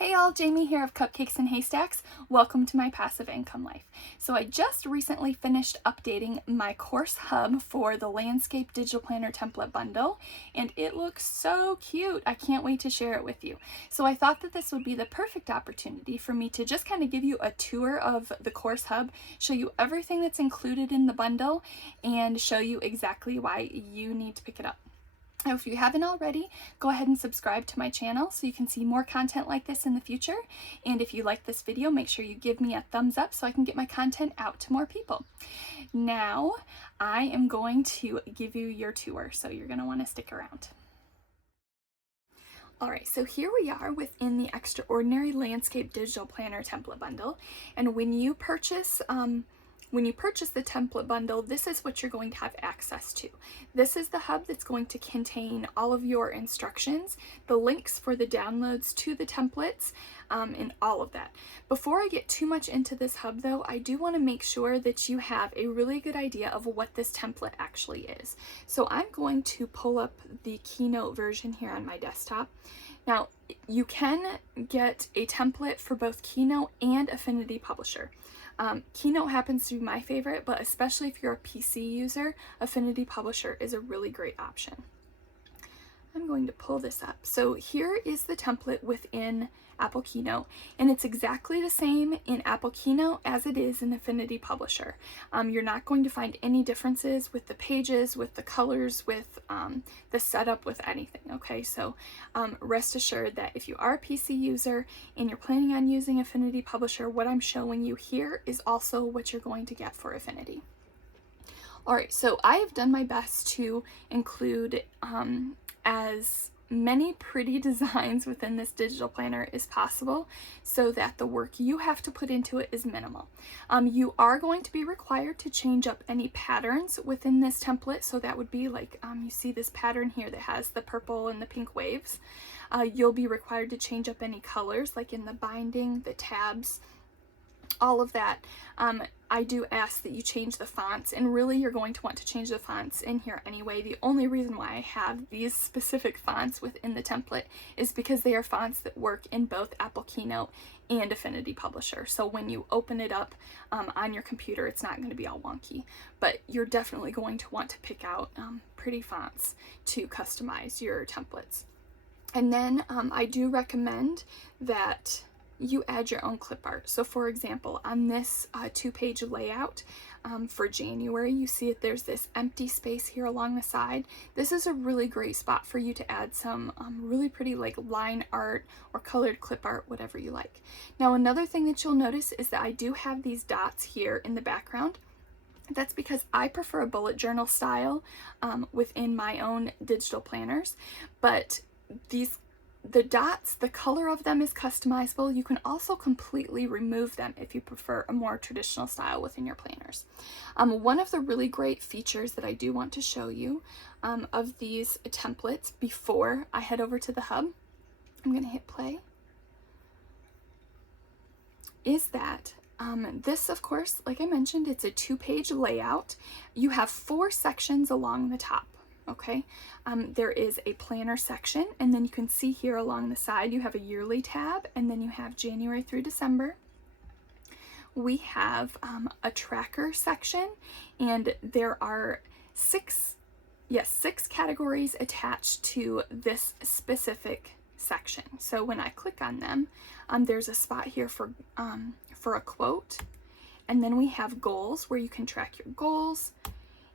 Hey y'all, Jamie here of Cupcakes and Haystacks. Welcome to my passive income life. So I just recently finished updating my course hub for the Landscape Digital Planner Template Bundle, and it looks so cute. I can't wait to share it with you. So I thought that this would be the perfect opportunity for me to just kind of give you a tour of the course hub, show you everything that's included in the bundle, and show you exactly why you need to pick it up. Now, if you haven't already, go ahead and subscribe to my channel so you can see more content like this in the future. And if you like this video, make sure you give me a thumbs up so I can get my content out to more people. Now, I am going to give you your tour, so you're going to want to stick around. All right, so here we are within the Extraordinary Landscape Digital Planner Template Bundle. And when you purchase the template bundle, this is what you're going to have access to. This is the hub that's going to contain all of your instructions, the links for the downloads to the templates, and all of that. Before I get too much into this hub though, I do want to make sure that you have a really good idea of what this template actually is. So I'm going to pull up the Keynote version here on my desktop. Now, you can get a template for both Keynote and Affinity Publisher. Keynote happens to be my favorite, but especially if you're a PC user, Affinity Publisher is a really great option. I'm going to pull this up. So here is the template within Apple Keynote, and it's exactly the same in Apple Keynote as it is in Affinity Publisher. You're not going to find any differences with the pages, with the colors, with the setup, with anything, okay? So rest assured that if you are a PC user and you're planning on using Affinity Publisher, what I'm showing you here is also what you're going to get for Affinity. All right, so I have done my best to include as many pretty designs within this digital planner as possible so that the work you have to put into it is minimal. You are going to be required to change up any patterns within this template. So that would be like, you see this pattern here that has the purple and the pink waves. You'll be required to change up any colors like in the binding, the tabs, all of that. I do ask that you change the fonts, and really you're going to want to change the fonts in here anyway. The only reason why I have these specific fonts within the template is because they are fonts that work in both Apple Keynote and Affinity Publisher. So when you open it up on your computer, it's not going to be all wonky, but you're definitely going to want to pick out pretty fonts to customize your templates. And then I do recommend that you add your own clip art. So for example, on this 2-page layout for January, you see that there's this empty space here along the side. This is a really great spot for you to add some really pretty like line art or colored clip art, whatever you like. Now, another thing that you'll notice is that I do have these dots here in the background. That's because I prefer a bullet journal style within my own digital planners, but the dots, the color of them is customizable. You can also completely remove them if you prefer a more traditional style within your planners. One of the really great features that I do want to show you of these templates before I head over to the hub, I'm going to hit play, is that this, of course, like I mentioned, it's a 2-page layout. You have 4 sections along the top. Okay, there is a planner section, and then you can see here along the side you have a yearly tab, and then you have January through December. We have a tracker section, and there are 6 categories attached to this specific section. So when I click on them, there's a spot here for a quote, and then we have goals where you can track your goals,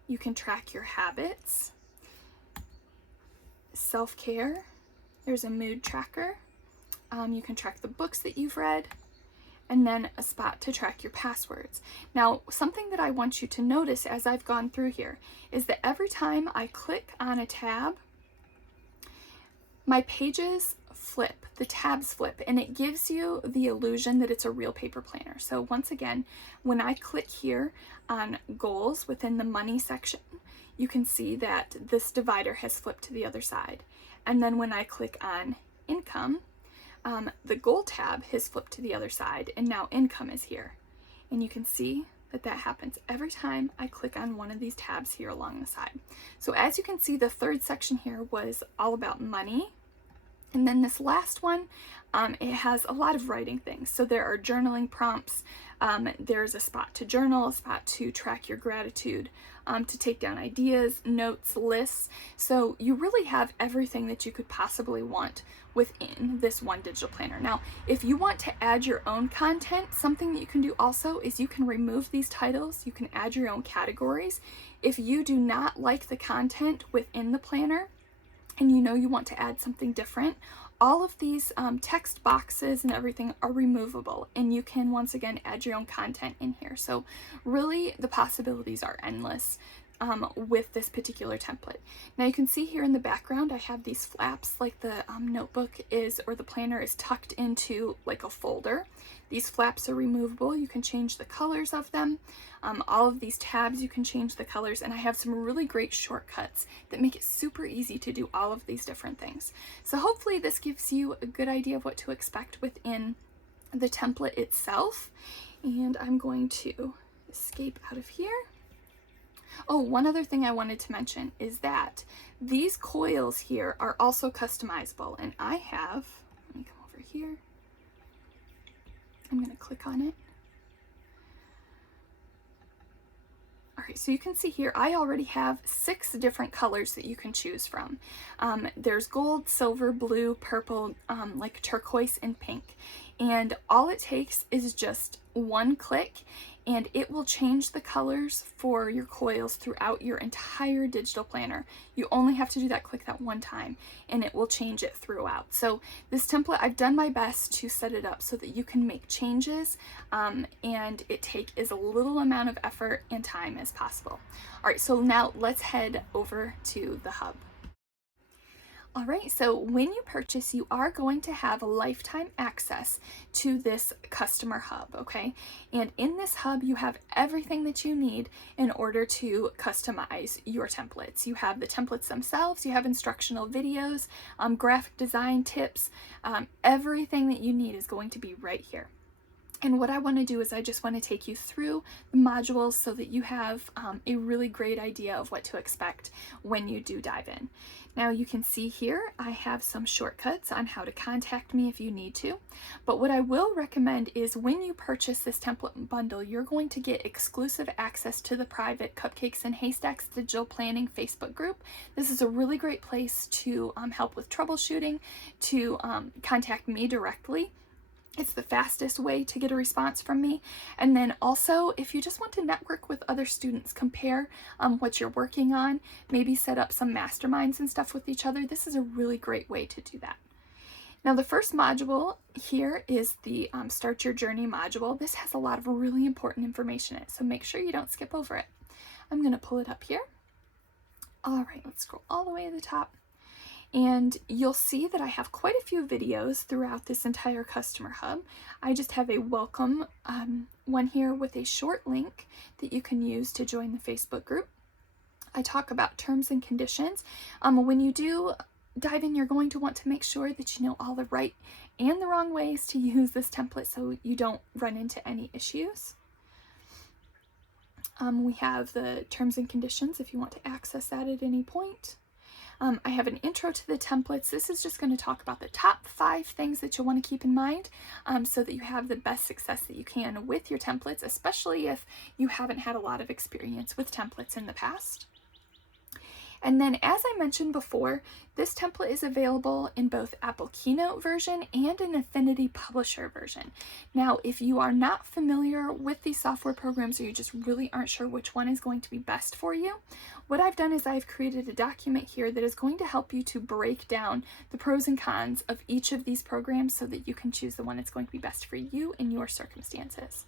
you can track your habits, self-care, there's a mood tracker, you can track the books that you've read, and then a spot to track your passwords. Now, something that I want you to notice as I've gone through here is that every time I click on a tab, my pages flip, the tabs flip, and it gives you the illusion that it's a real paper planner. So once again, when I click here on goals within the money section, you can see that this divider has flipped to the other side. And then when I click on income, the goal tab has flipped to the other side, and now income is here. And you can see that happens every time I click on one of these tabs here along the side. So as you can see, the 3rd section here was all about money. And then this last one, it has a lot of writing things. So there are journaling prompts. There's a spot to journal, a spot to track your gratitude, to take down ideas, notes, lists. So you really have everything that you could possibly want within this one digital planner. Now, if you want to add your own content, something that you can do also is you can remove these titles. You can add your own categories. If you do not like the content within the planner, and you know you want to add something different, all of these text boxes and everything are removable, and you can once again add your own content in here. So really the possibilities are endless with this particular template. Now you can see here in the background I have these flaps, like the notebook is, or the planner is tucked into like a folder. These flaps are removable. You can change the colors of them. All of these tabs, you can change the colors, and I have some really great shortcuts that make it super easy to do all of these different things. So hopefully this gives you a good idea of what to expect within the template itself. And I'm going to escape out of here. Oh, one other thing I wanted to mention is that these coils here are also customizable, and I have, let me come over here. I'm going to click on it. All right, so you can see here, I already have 6 different colors that you can choose from. There's gold, silver, blue, purple, like turquoise, and pink. And all it takes is just one click, and it will change the colors for your coils throughout your entire digital planner. You only have to do that click that one time, and it will change it throughout. So this template, I've done my best to set it up so that you can make changes and it take as little amount of effort and time as possible. All right, so now let's head over to the hub. All right, so when you purchase, you are going to have lifetime access to this customer hub, okay? And in this hub, you have everything that you need in order to customize your templates. You have the templates themselves, you have instructional videos, graphic design tips, everything that you need is going to be right here. And what I want to do is I just want to take you through the modules so that you have a really great idea of what to expect when you do dive in. Now you can see here I have some shortcuts on how to contact me if you need to, but what I will recommend is when you purchase this template bundle, you're going to get exclusive access to the private Cupcakes and Haystacks digital planning Facebook group. This is a really great place to help with troubleshooting, to contact me directly. It's the fastest way to get a response from me. And then also, if you just want to network with other students, compare what you're working on, maybe set up some masterminds and stuff with each other, this is a really great way to do that. Now, the first module here is the Start Your Journey module. This has a lot of really important information in it, so make sure you don't skip over it. I'm going to pull it up here. All right, let's scroll all the way to the top. And you'll see that I have quite a few videos throughout this entire customer hub. I just have a welcome one here with a short link that you can use to join the Facebook group. I talk about terms and conditions. When you do dive in, you're going to want to make sure that you know all the right and the wrong ways to use this template so you don't run into any issues. We have the terms and conditions if you want to access that at any point. I have an intro to the templates. This is just going to talk about the top 5 things that you'll want to keep in mind so that you have the best success that you can with your templates, especially if you haven't had a lot of experience with templates in the past. And then, as I mentioned before, this template is available in both Apple Keynote version and an Affinity Publisher version. Now, if you are not familiar with these software programs or you just really aren't sure which one is going to be best for you, what I've done is I've created a document here that is going to help you to break down the pros and cons of each of these programs so that you can choose the one that's going to be best for you and your circumstances.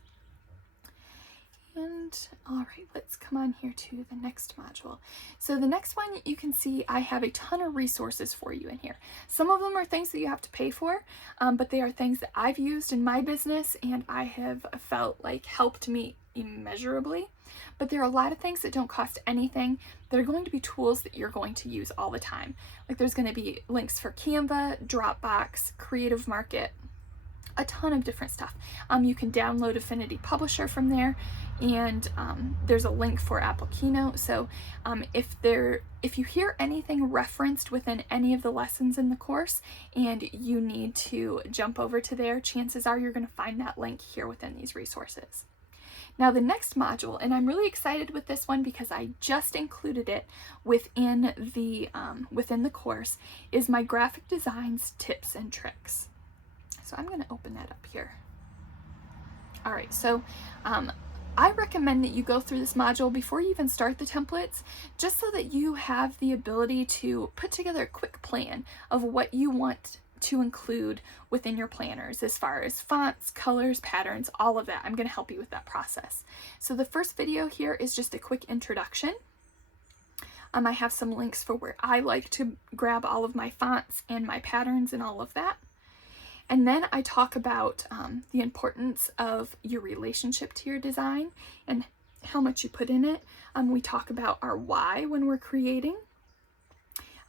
And all right, let's come on here to the next module. So the next one, you can see I have a ton of resources for you in here. Some of them are things that you have to pay for, but they are things that I've used in my business and I have felt like helped me immeasurably. But there are a lot of things that don't cost anything that are going to be tools that you're going to use all the time. Like there's going to be links for Canva, Dropbox, Creative Market, a ton of different stuff. You can download Affinity Publisher from there, and there's a link for Apple Keynote. So if you hear anything referenced within any of the lessons in the course and you need to jump over to there, chances are you're going to find that link here within these resources. Now the next module, and I'm really excited with this one because I just included it within the course, is my graphic designs tips and tricks. So I'm going to open that up here. All right, so I recommend that you go through this module before you even start the templates, just so that you have the ability to put together a quick plan of what you want to include within your planners as far as fonts, colors, patterns, all of that. I'm going to help you with that process. So the first video here is just a quick introduction. I have some links for where I like to grab all of my fonts and my patterns and all of that. And then I talk about the importance of your relationship to your design and how much you put in it. We talk about our why when we're creating.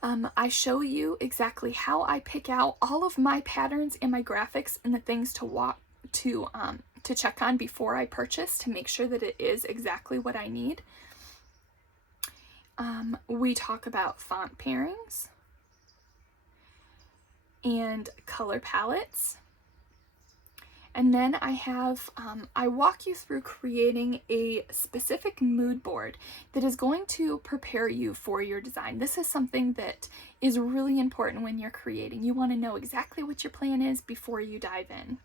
I show you exactly how I pick out all of my patterns and my graphics and the things to check on before I purchase to make sure that it is exactly what I need. We talk about font pairings and color palettes. And then I walk you through creating a specific mood board that is going to prepare you for your design. This is something that is really important when you're creating. You want to know exactly what your plan is before you dive in.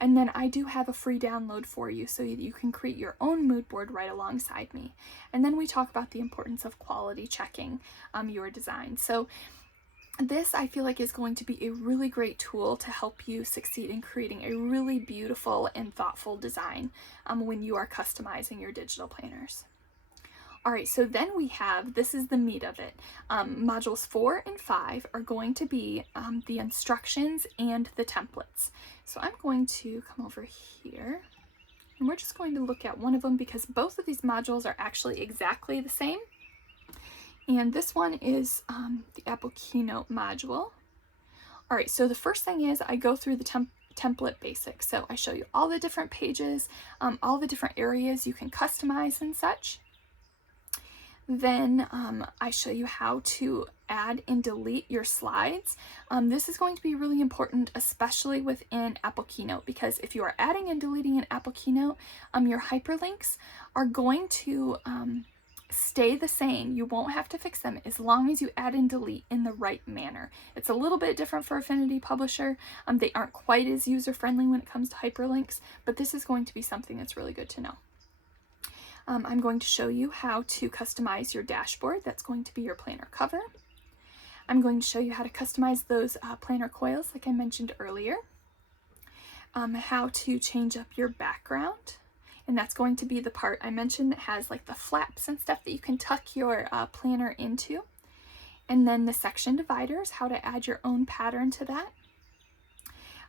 And then I do have a free download for you so that you can create your own mood board right alongside me. And then we talk about the importance of quality checking your design. So this, I feel like, is going to be a really great tool to help you succeed in creating a really beautiful and thoughtful design when you are customizing your digital planners. All right, so then this is the meat of it. Modules 4 and 5 are going to be the instructions and the templates. So I'm going to come over here, and we're just going to look at one of them because both of these modules are actually exactly the same. And this one is the Apple Keynote module. All right, so the first thing is I go through the template basics. So I show you all the different pages, all the different areas you can customize and such. Then I show you how to add and delete your slides. This is going to be really important, especially within Apple Keynote, because if you are adding and deleting in Apple Keynote, your hyperlinks are going to stay the same. You won't have to fix them as long as you add and delete in the right manner. It's a little bit different for Affinity Publisher. They aren't quite as user-friendly when it comes to hyperlinks, but this is going to be something that's really good to know. I'm going to show you how to customize your dashboard. That's going to be your planner cover. I'm going to show you how to customize those planner coils like I mentioned earlier. How to change up your background. And that's going to be the part I mentioned that has like the flaps and stuff that you can tuck your planner into. And then the section dividers, how to add your own pattern to that.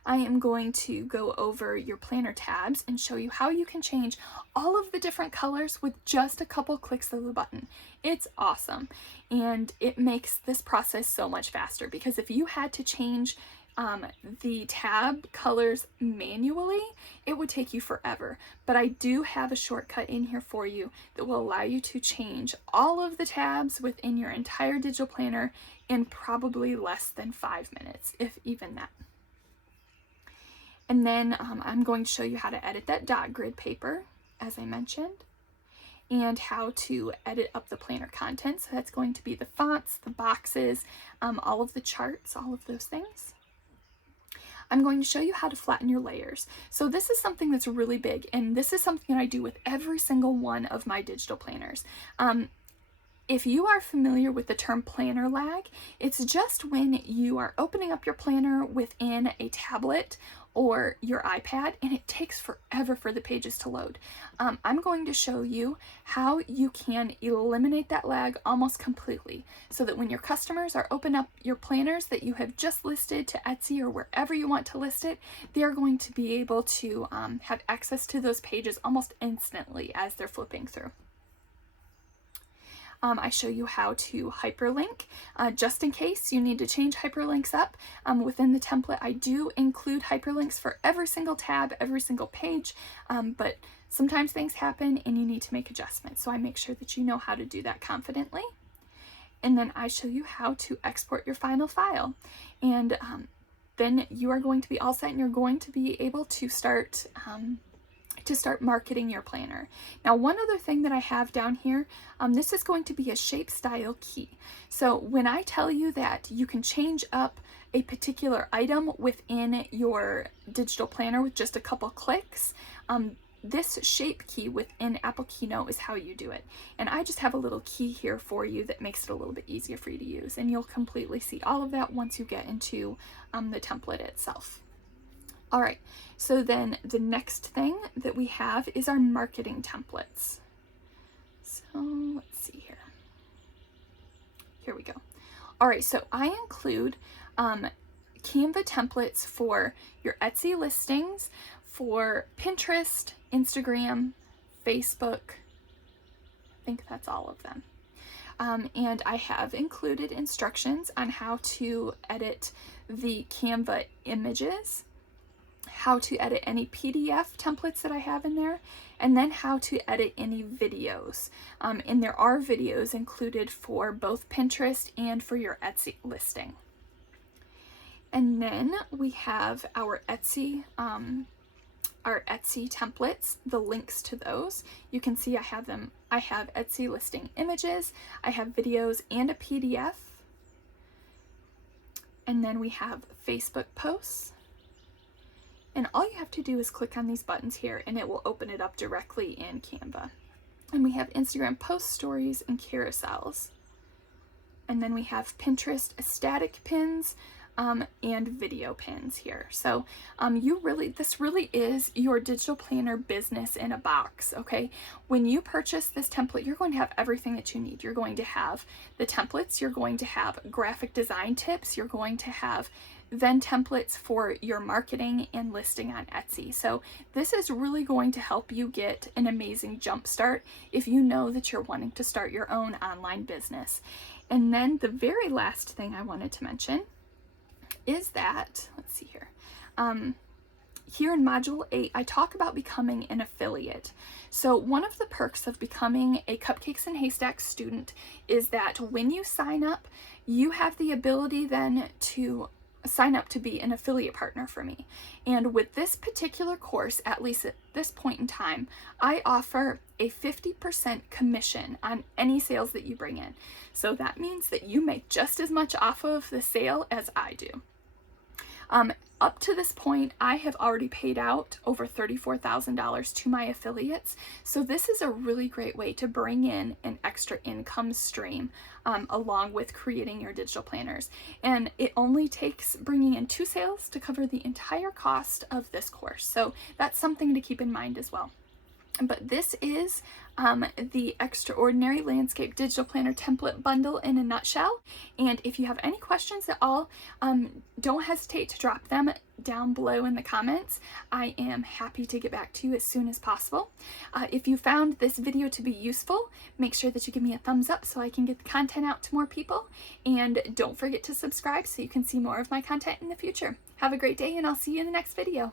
I am going to go over your planner tabs and show you how you can change all of the different colors with just a couple clicks of the button. It's awesome, and it makes this process so much faster, because if you had to change the tab colors manually, it would take you forever. But I do have a shortcut in here for you that will allow you to change all of the tabs within your entire digital planner in probably less than 5 minutes, if even that. And then I'm going to show you how to edit that dot grid paper, as I mentioned, and how to edit up the planner content. So that's going to be the fonts, the boxes, all of the charts, all of those things. I'm going to show you how to flatten your layers. So this is something that's really big, and this is something I do with every single one of my digital planners. If you are familiar with the term planner lag, it's just when you are opening up your planner within a tablet or your iPad and it takes forever for the pages to load. I'm going to show you how you can eliminate that lag almost completely, so that when your customers are opening up your planners that you have just listed to Etsy or wherever you want to list it, they're going to be able to have access to those pages almost instantly as they're flipping through. I show you how to hyperlink, just in case you need to change hyperlinks up. Within the template, I do include hyperlinks for every single tab, every single page, but sometimes things happen and you need to make adjustments. So I make sure that you know how to do that confidently. And then I show you how to export your final file. And then you are going to be all set and you're going to be able to start marketing your planner. Now, one other thing that I have down here, this is going to be a shape style key. So when I tell you that you can change up a particular item within your digital planner with just a couple clicks, this shape key within Apple Keynote is how you do it. And I just have a little key here for you that makes it a little bit easier for you to use. And you'll completely see all of that once you get into the template itself. All right, so then the next thing that we have is our marketing templates. So let's see here. Here we go. All right, so I include Canva templates for your Etsy listings, for Pinterest, Instagram, Facebook. I think that's all of them. And I have included instructions on how to edit the Canva images, how to edit any PDF templates that I have in there, and then how to edit any videos. And there are videos included for both Pinterest and for your Etsy listing. And then we have our Etsy templates, the links to those. You can see I have them. I have Etsy listing images, I have videos and a PDF. And then we have Facebook posts. And all you have to do is click on these buttons here and it will open it up directly in Canva. And we have Instagram post stories and carousels. And then we have Pinterest static pins, and video pins here. So this really is your digital planner business in a box, okay? When you purchase this template, you're going to have everything that you need. You're going to have the templates, you're going to have graphic design tips, you're going to have then templates for your marketing and listing on Etsy. So this is really going to help you get an amazing jump start if you know that you're wanting to start your own online business. And then the very last thing I wanted to mention is that, let's see here, here in Module 8, I talk about becoming an affiliate. So one of the perks of becoming a Cupcakes and Haystacks student is that when you sign up, you have the ability then to sign up to be an affiliate partner for me. And with this particular course, at least at this point in time, I offer a 50% commission on any sales that you bring in. So that means that you make just as much off of the sale as I do. Up to this point, I have already paid out over $34,000 to my affiliates. So this is a really great way to bring in an extra income stream along with creating your digital planners. And it only takes bringing in 2 sales to cover the entire cost of this course. So that's something to keep in mind as well. But this is the Extraordinary Landscape Digital Planner Template Bundle in a nutshell. And if you have any questions at all, don't hesitate to drop them down below in the comments. I am happy to get back to you as soon as possible. If you found this video to be useful, make sure that you give me a thumbs up so I can get the content out to more people. And don't forget to subscribe so you can see more of my content in the future. Have a great day and I'll see you in the next video.